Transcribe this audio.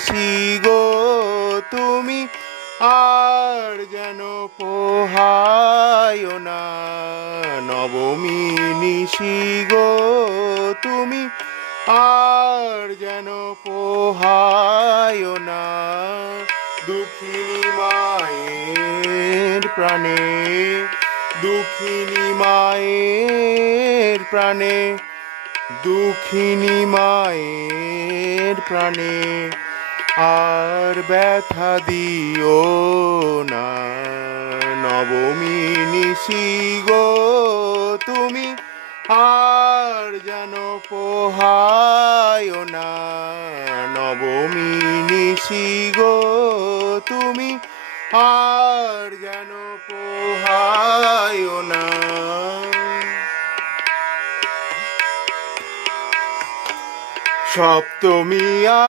নিশি গো তুমি আর যেন পোহায় না। নবমী নিশি গো তুমি আর যেন পোহায় না। দুঃখিনী মায়ের প্রাণে, দুঃখিনী মায়ের প্রাণে, দুঃখিনী মায়ের প্রাণে আর ব্যথা দিও না। নবমী নিশি গো তুমি আর যেন পোহায় না। নবমী নিশি গো তুমি আর যেন পোহায় না। সপ্তমী